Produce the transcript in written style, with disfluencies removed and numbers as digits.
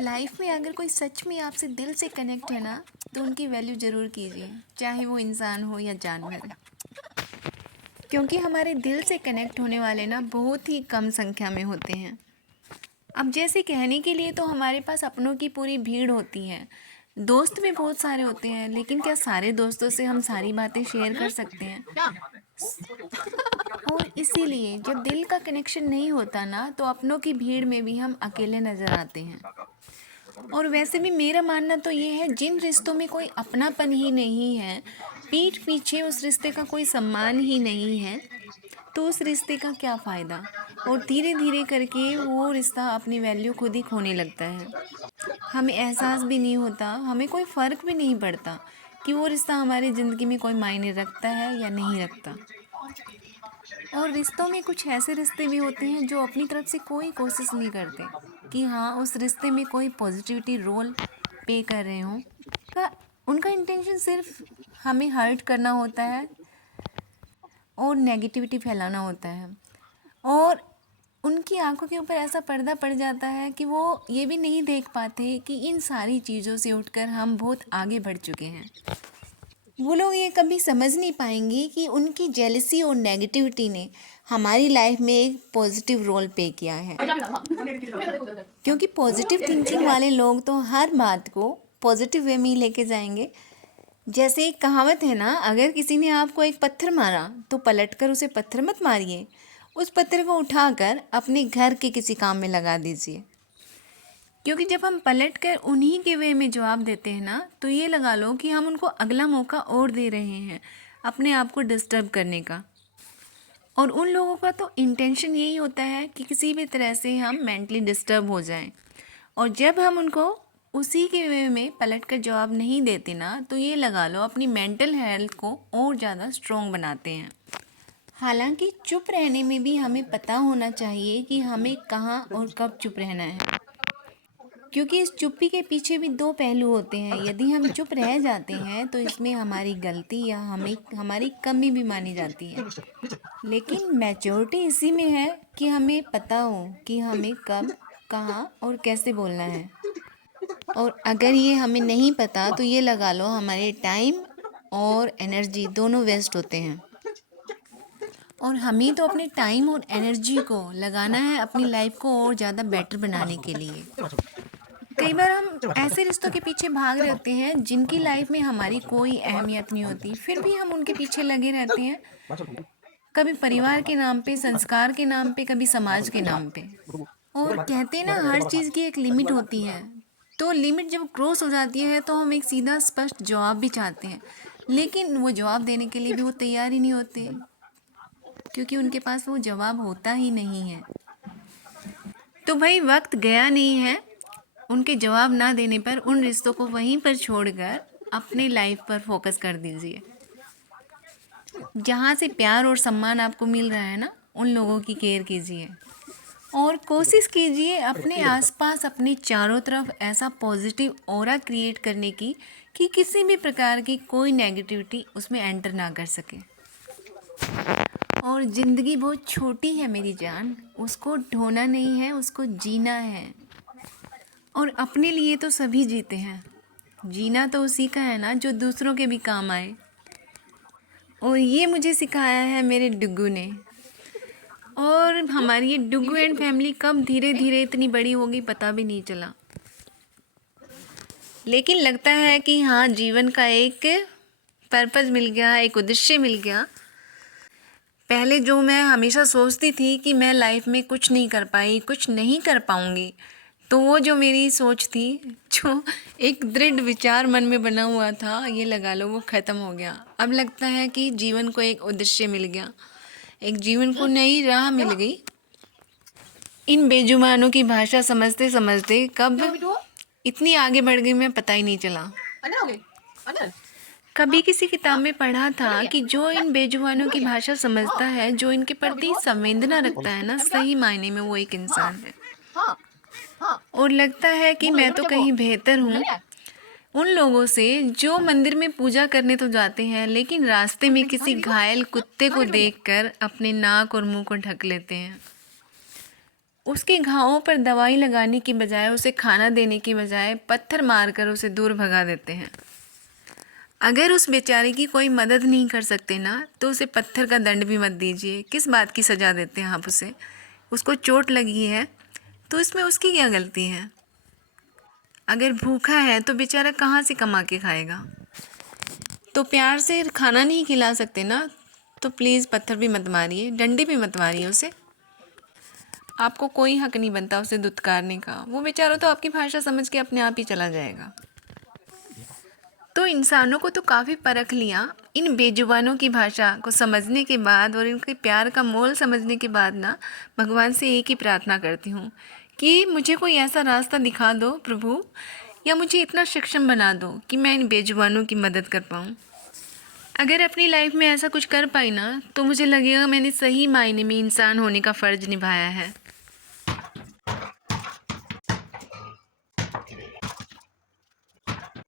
Life में अगर कोई सच में आपसे दिल से कनेक्ट है ना, तो उनकी वैल्यू ज़रूर कीजिए, चाहे वो इंसान हो या जानवर। क्योंकि हमारे दिल से कनेक्ट होने वाले ना बहुत ही कम संख्या में होते हैं। अब जैसे कहने के लिए तो हमारे पास अपनों की पूरी भीड़ होती है, दोस्त भी बहुत सारे होते हैं, लेकिन क्या सारे दोस्तों से हम सारी बातें शेयर कर सकते हैं? और इसीलिए जब दिल का कनेक्शन नहीं होता ना, तो अपनों की भीड़ में भी हम अकेले नज़र आते हैं। और वैसे भी मेरा मानना तो ये है, जिन रिश्तों में कोई अपनापन ही नहीं है, पीठ पीछे उस रिश्ते का कोई सम्मान ही नहीं है, तो उस रिश्ते का क्या फ़ायदा। और धीरे धीरे करके वो रिश्ता अपनी वैल्यू खुद ही खोने लगता है। हमें एहसास भी नहीं होता, हमें कोई फ़र्क भी नहीं पड़ता कि वो रिश्ता हमारी ज़िंदगी में कोई मायने रखता है या नहीं रखता। और रिश्तों में कुछ ऐसे रिश्ते भी होते हैं जो अपनी तरफ से कोई कोशिश नहीं करते कि हाँ, उस रिश्ते में कोई पॉजिटिविटी रोल प्ले कर रहे हों। का उनका इंटेंशन सिर्फ हमें हर्ट करना होता है और नेगेटिविटी फैलाना होता है। और उनकी आंखों के ऊपर ऐसा पर्दा पड़ जाता है कि वो ये भी नहीं देख पाते कि इन सारी चीज़ों से उठकर हम बहुत आगे बढ़ चुके हैं। वो लोग ये कभी समझ नहीं पाएंगे कि उनकी जेलसी और नेगेटिविटी ने हमारी लाइफ में एक पॉजिटिव रोल प्ले किया है। क्योंकि पॉजिटिव थिंकिंग वाले लोग तो हर बात को पॉजिटिव वे में ही लेके जाएंगे। जैसे एक कहावत है ना, अगर किसी ने आपको एक पत्थर मारा तो पलटकर उसे पत्थर मत मारिए, उस पत्थर को उठाकर अपने घर के किसी काम में लगा दीजिए। क्योंकि जब हम पलट कर उन्हीं के वे में जवाब देते हैं ना, तो ये लगा लो कि हम उनको अगला मौका और दे रहे हैं अपने आप को डिस्टर्ब करने का। और उन लोगों का तो इंटेंशन यही होता है कि किसी भी तरह से हम मेंटली डिस्टर्ब हो जाएं। और जब हम उनको उसी के वे में पलट कर जवाब नहीं देते ना, तो ये लगा लो अपनी मेंटल हेल्थ को और ज़्यादा स्ट्रॉन्ग बनाते हैं। हालांकि चुप रहने में भी हमें पता होना चाहिए कि हमें कहाँ और कब चुप रहना है। क्योंकि इस चुप्पी के पीछे भी दो पहलू होते हैं। यदि हम चुप रह जाते हैं तो इसमें हमारी गलती या हमारी कमी भी मानी जाती है। लेकिन मैच्योरिटी इसी में है कि हमें पता हो कि हमें कब, कहाँ और कैसे बोलना है। और अगर ये हमें नहीं पता तो ये लगा लो हमारे टाइम और एनर्जी दोनों वेस्ट होते हैं। और हमें तो अपने टाइम और एनर्जी को लगाना है अपनी लाइफ को और ज़्यादा बेटर बनाने के लिए। कई बार हम ऐसे रिश्तों के पीछे भाग रहे होते हैं जिनकी लाइफ में हमारी कोई अहमियत नहीं होती, फिर भी हम उनके पीछे लगे रहते हैं। कभी परिवार के नाम पे, संस्कार के नाम पे, कभी समाज के नाम पे। और कहते हैं ना, हर चीज़ की एक लिमिट होती है। तो लिमिट जब क्रॉस हो जाती है तो हम एक सीधा स्पष्ट जवाब भी चाहते हैं, लेकिन वो जवाब देने के लिए भी वो तैयार ही नहीं होते, क्योंकि उनके पास वो जवाब होता ही नहीं है। तो भाई, वक्त गया नहीं है। उनके जवाब ना देने पर उन रिश्तों को वहीं पर छोड़कर अपने लाइफ पर फोकस कर दीजिए। जहाँ से प्यार और सम्मान आपको मिल रहा है ना, उन लोगों की केयर कीजिए। और कोशिश कीजिए अपने आसपास, अपने चारों तरफ ऐसा पॉजिटिव ऑरा क्रिएट करने की कि किसी भी प्रकार की कोई नेगेटिविटी उसमें एंटर ना कर सके। और ज़िंदगी बहुत छोटी है मेरी जान, उसको ढोना नहीं है, उसको जीना है। और अपने लिए तो सभी जीते हैं, जीना तो उसी का है ना जो दूसरों के भी काम आए। और ये मुझे सिखाया है मेरे डुग्गू ने। और हमारी ये डुग्गू एंड फैमिली कब धीरे धीरे इतनी बड़ी होगी पता भी नहीं चला। लेकिन लगता है कि हाँ, जीवन का एक पर्पस मिल गया, एक उद्देश्य मिल गया। पहले जो मैं हमेशा सोचती थी कि मैं लाइफ में कुछ नहीं कर पाई, कुछ नहीं कर पाऊँगी, तो वो जो मेरी सोच थी, जो एक दृढ़ विचार मन में बना हुआ था, ये लगा लो वो ख़त्म हो गया। अब लगता है कि जीवन को एक उद्देश्य मिल गया, एक जीवन को नई राह मिल गई। इन बेजुबानों की भाषा समझते समझते कब इतनी आगे बढ़ गई मैं पता ही नहीं चला। कभी किसी किताब में पढ़ा था कि जो इन बेजुबानों की भाषा समझता है, जो इनके प्रति संवेदना रखता है ना, सही मायने में वो एक इंसान है। और लगता है कि मैं तो कहीं बेहतर हूँ उन लोगों से जो मंदिर में पूजा करने तो जाते हैं, लेकिन रास्ते में किसी घायल कुत्ते को देखकर अपने नाक और मुंह को ढक लेते हैं। उसके घावों पर दवाई लगाने की बजाय, उसे खाना देने की बजाय पत्थर मारकर उसे दूर भगा देते हैं। अगर उस बेचारे की कोई मदद नहीं कर सकते ना, तो उसे पत्थर का दंड भी मत दीजिए। किस बात की सज़ा देते हैं आप उसे? उसको चोट लगी है तो इसमें उसकी क्या गलती है? अगर भूखा है तो बेचारा कहाँ से कमा के खाएगा? तो प्यार से खाना नहीं खिला सकते ना, तो प्लीज़ पत्थर भी मत मारिए, डंडे भी मत मारिए उसे। आपको कोई हक नहीं बनता उसे दुत्कारने का। वो बेचारा तो आपकी भाषा समझ के अपने आप ही चला जाएगा। तो इंसानों को तो काफ़ी परख लिया। इन बेजुबानों की भाषा को समझने के बाद और इनके प्यार का मोल समझने के बाद ना, भगवान से एक ही प्रार्थना करती हूँ कि मुझे कोई ऐसा रास्ता दिखा दो प्रभु, या मुझे इतना सक्षम बना दो कि मैं इन बेजुबानों की मदद कर पाऊँ। अगर अपनी लाइफ में ऐसा कुछ कर पाई ना, तो मुझे लगेगा मैंने सही मायने में इंसान होने का फ़र्ज़ निभाया है।